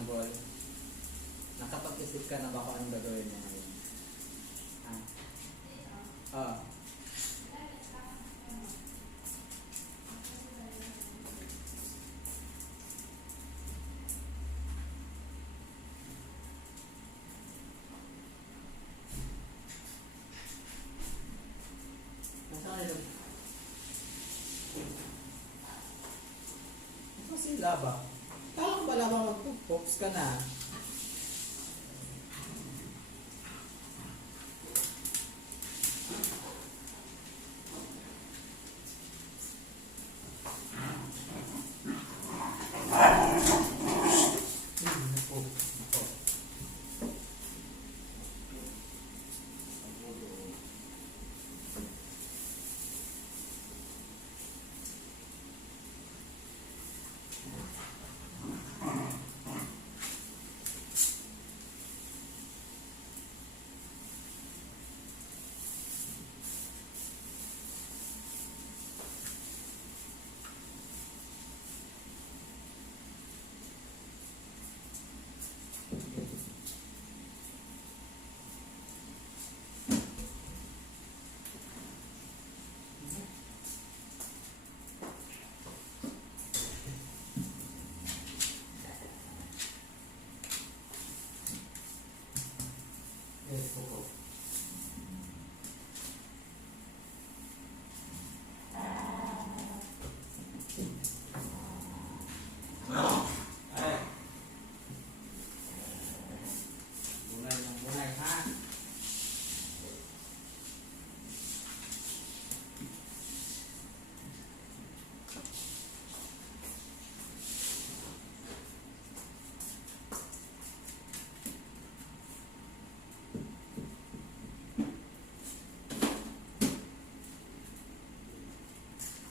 triangle. Nakapag-isip ka na ba kung anong gagawin mo ngayon? Ah. Sila ba? Kala ko ba lamang mag-pops ka na?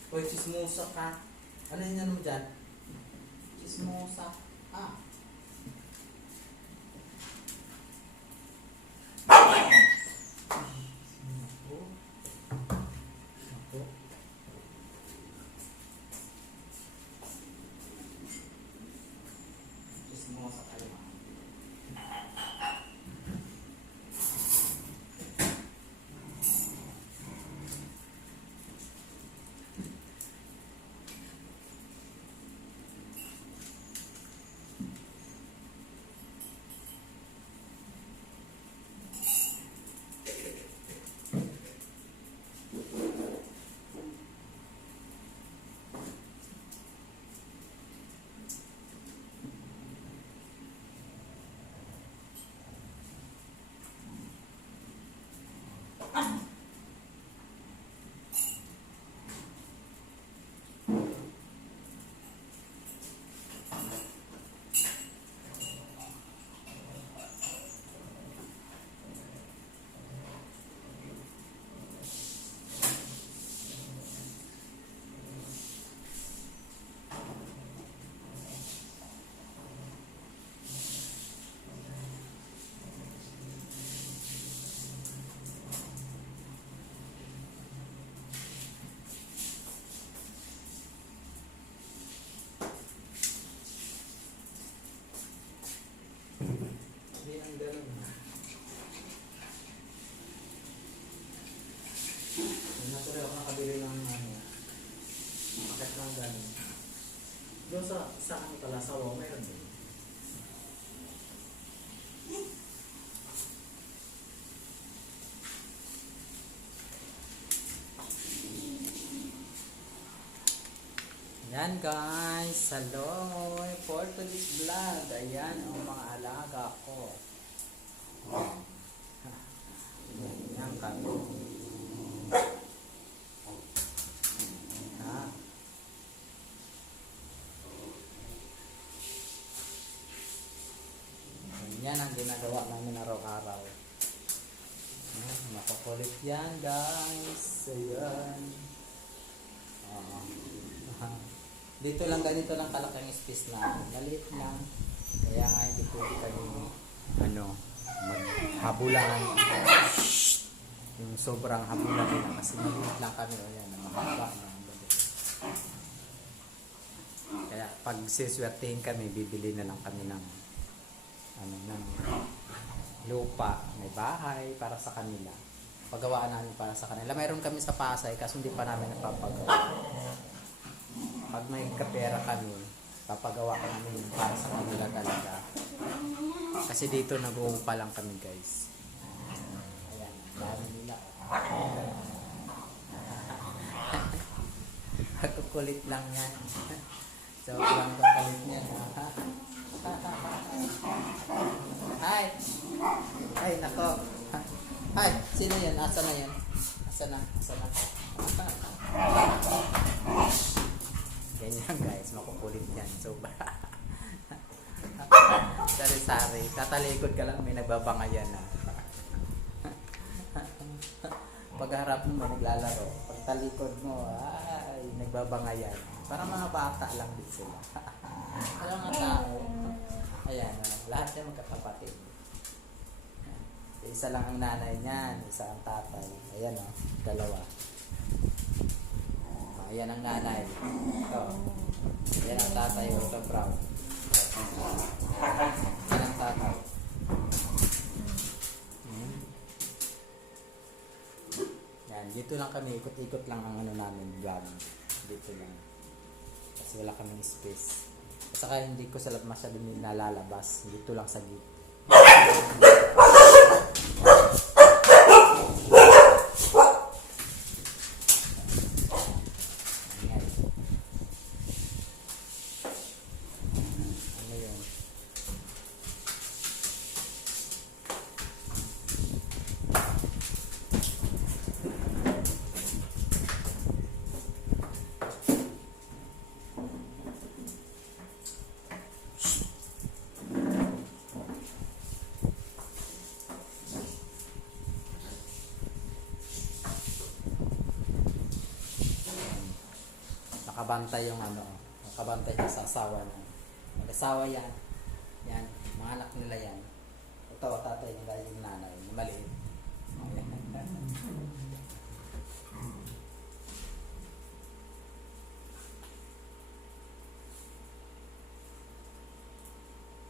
Uy, chismosa ka. Ano yun mo dyan? Chismosa. Ah. Chismosa kayo. Natuloy ako nakabili ng paket ng galing. Doon sa ano pala, sa WOW, mayroon din. Ayan guys, hello for today's vlog. Ayan ang mga alaga ko. Ayan kami. Yan ang ginagawa namin araw-araw. Makukulit yan guys. Ayan. Dito lang, ganito lang kalaki ang space na maliit lang. Kaya nga hindi pwede kami maghabulan. Yung sobrang habulan nila kasi maliit lang kami. Ayan, mahaba na. Kaya pag siswertehin kami, bibili na lang kami ng ano, ng lupa, may bahay para sa kanila. Pagawaan namin para sa kanila. Mayroon kami sa Pasay kaso hindi pa namin napapagawa. Pag may kapera kami, papagawa ka namin para sa kanila talaga. Kasi dito nag-uupa lang kami guys. Ayan, dami nila. Kukulit lang yan. So, parang kukulit niya. Hi! Ay, nako. Hi! Sino yan? Asa na yan? Asa na? Asa na? Ganyan guys, makukulit yan. So, sari-sari. Tatalikod ka lang, may nagbabangayan na. Pagharap mo, may naglalaro. Pag talikod mo, ay, nagbabangayan. Parang mga bata lang din sila. Parang mga tao. Ayan, lahat yan magkakapatid. Isa lang ang nanay niyan, isa ang tatay. Ayan o, dalawa. Ayan ang nanay. Ito. Ayan ang tatay o, ito brown. Ayan ang tatay. Yan, dito lang kami, ikot-ikot lang ang ano namin, vlog. Dito lang. Kasi wala kaming space. At saka hindi ko sa masyado nalalabas. Dito lang sa gitna. Nakabantay yung ano, nakabantay siya sa asawa niya. Mag-asawa yan. Yan, mga anak nila yan. Ito, tatay nila yung nanay, maliit.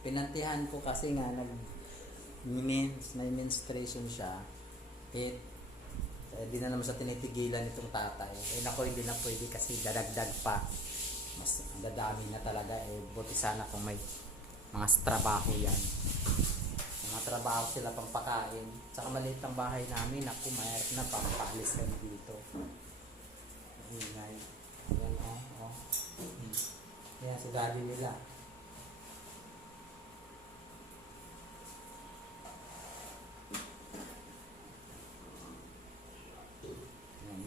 Pinantihan ko kasi nga may menstruation siya. Di na naman sa tinitigilan itong tatay. Nako, hindi na pwede kasi dadagdag pa. Mas dadami na talaga. Buti sana kung may mga trabaho yan. Mga trabaho sila pang pakain. Saka maliit ang bahay namin. Ako, mayroon na pampalis kami dito. Ingay. Yan, oh. Yan, sa daddy nila.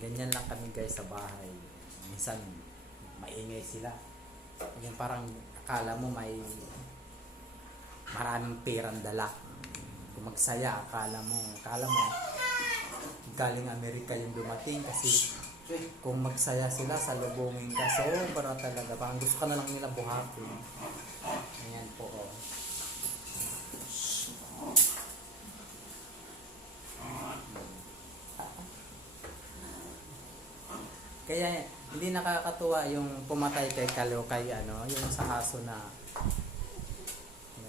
Ganyan lang kami guys sa bahay. Minsan maingay sila. Yung parang akala mo may maraming perang dala. Kung magsaya, akala mo galing Amerika yung dumating kasi kung magsaya sila sa lubungin ka, sobra talaga. Parang gusto ka na lang nila buhatin. Ayan po, oh. Kaya hindi nakakatuwa yung pumatay kay Kalo, kay ano, yung sa aso na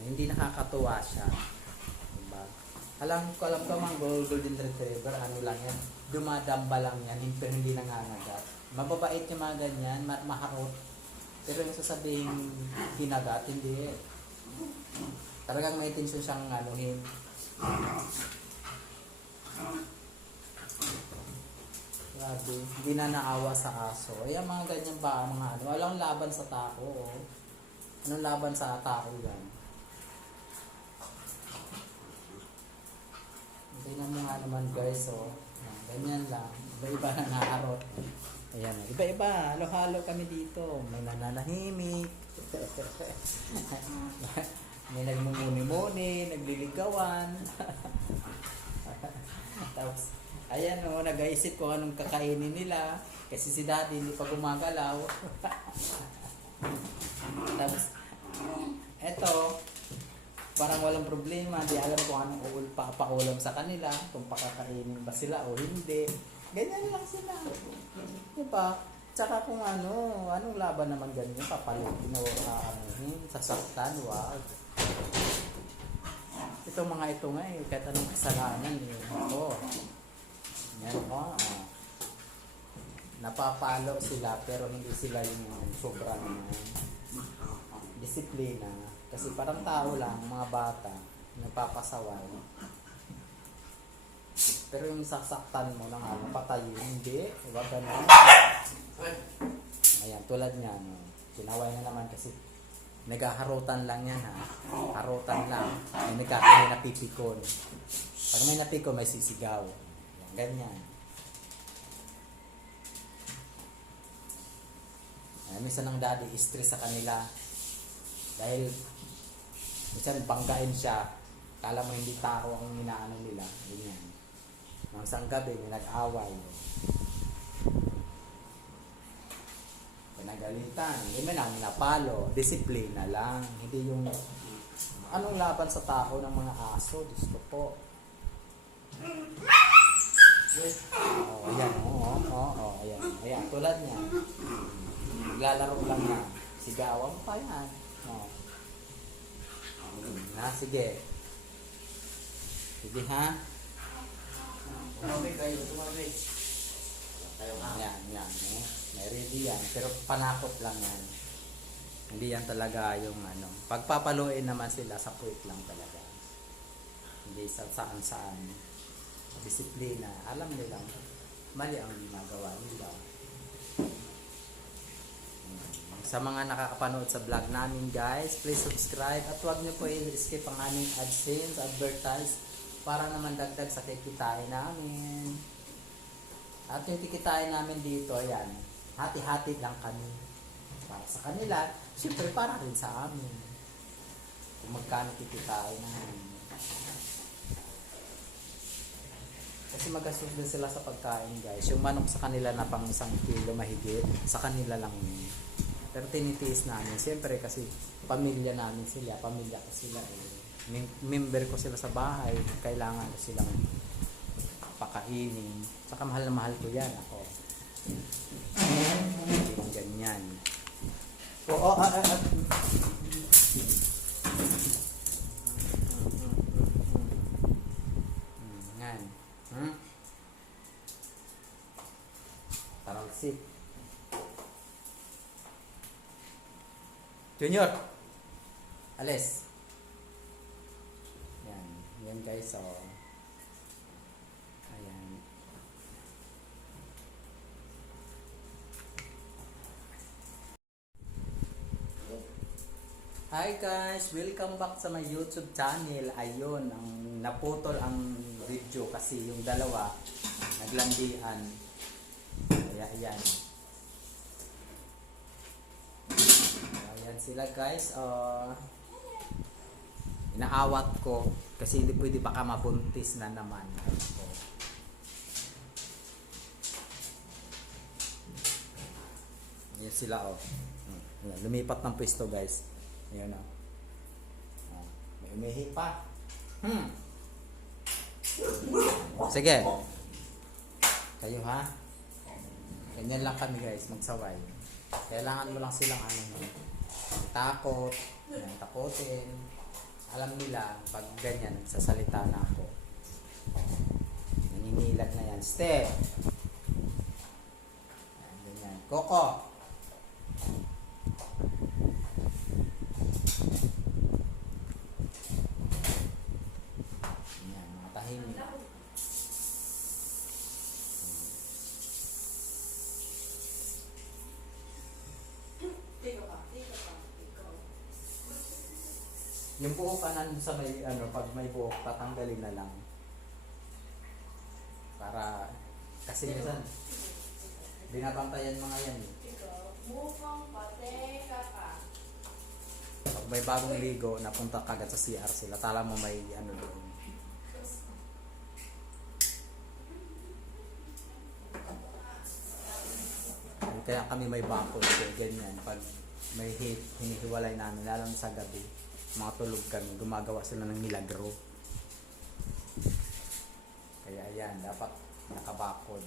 hindi nakakatuwa siya. Diba? Alam ko mga golden retriever, ano lang yan, dumadamba lang yan, pero hindi nangangagat. Mababait yung mga ganyan, maharot. Pero yung sasabihin hinagat, hindi. Talagang may intensyon siyang anuhin. Grabe, hindi na naawa sa aso. Ay, ang mga ganyan ba, mga ano, walang laban sa tao. Oh. Anong laban sa tao yan? Tingnan mo nga naman guys, oh. Ganyan lang. Iba-iba na naarot. Ayan, iba-iba. Halo-halo kami dito. May nananahimik. May nagmumuni-muni, nagliligawan. Tapos, ayan o, nag-aisip ko anong kakainin nila. Kasi si daddy hindi pa gumagalaw. Tapos, eto, parang walang problema. Di alam kung anong pakulam sa kanila. Kung pakakainin ba sila o hindi. Ganyan lang sila. Diba? Tsaka kung anong laban naman ganyan. Papalitin o sasaktan. Wag. Itong mga ito nga eh, kahit anong kasalanan eh. Ito. Yan o. Napapalo sila pero hindi sila yung sobrang disiplina. Kasi parang tao lang, mga bata, napapasaway. Pero yung sasaktan mo na nga, mapatayin, hindi. Diba ganun? Ayan, tulad niya, no? Sinaway na naman kasi naghaharutan lang yan ha. Harutan lang. May napipikon. Pag may napikon, may sisigaw. Ayan, ganyan. Ayan, minsan ng daddy, stress sa kanila. Dahil, minsan banggain siya. Kala mo hindi tao ang inaano nila. Ganyan. Nang isang gabi, may nag-away. Pinagalitan. Hindi man ang napalo. Disiplina lang. Hindi yung anong laban sa tao ng mga aso. Diyos ko po. Oh, ayan. Ayan. Ayan. Tulad niya. Naglalaro lang na. Sigawan pa yan. Oh. Sige. Sige ha. Tumabig kayo, tumabig. Yan. Eh. May ready yan. Pero panakot lang yan. Hindi yan talaga yung ano. Pagpapaluin naman sila sa puwit lang talaga. Hindi sa saan-saan. Disiplina. Alam nila. Mali ang ginagawa nila. Sa mga nakakapanood sa vlog namin guys, please subscribe. At huwag niyo po i-skip ang aming AdSense, advertise. Para naman dagdag sa kikitain namin. At yung kikitain namin dito, ayan, hati-hati lang kami. Para sa kanila, siyempre para rin sa amin. Kung magkano kikitain namin. Kasi magastos din sila sa pagkain guys. Yung manok sa kanila na pang 1 kilo mahigit, sa kanila lang yun. Pero tinitiis namin. Siyempre kasi pamilya namin sila, pamilya ko sila eh. Member ko sila sa bahay, kailangan ko silang pakainin. Saka mahal na mahal ko yan ako. Yung ganyan. Yan. Taralsik. Junior! Alis! Yan guys, so ayan. Hi guys, welcome back sa my YouTube channel. Ayun, ang naputol ang video kasi yung dalawa naglandian. Ayan. Ayan sila guys. Inaawat ko kasi hindi pwede baka mabuntis na naman. Ayan sila Ayan, lumipat ng pwesto guys. Ayan may umihi pa. Sige. Kayo ha. Ganyan lang kami guys, magsaway. Kailangan mo lang silang takot. Takotin. Alam nila, pag ganyan, sasalita na ako. Naninilag na yan. Step! Ganyan. Coco! Ganyan, mga tahimik. Yung buhok kanan sa may pag may buhok tatanggalin na lang. Para kasi minsan binabantayan mga yan. Pag may bagong ligo, napunta kagad sa CR sila. Tala mo may doon. Kaya kami may bakod. Ganyan. Pag may hinihiwalay namin, lalo sa gabi, mga tulog kami, gumagawa sila ng milagro. Kaya ayan, dapat nakabakod.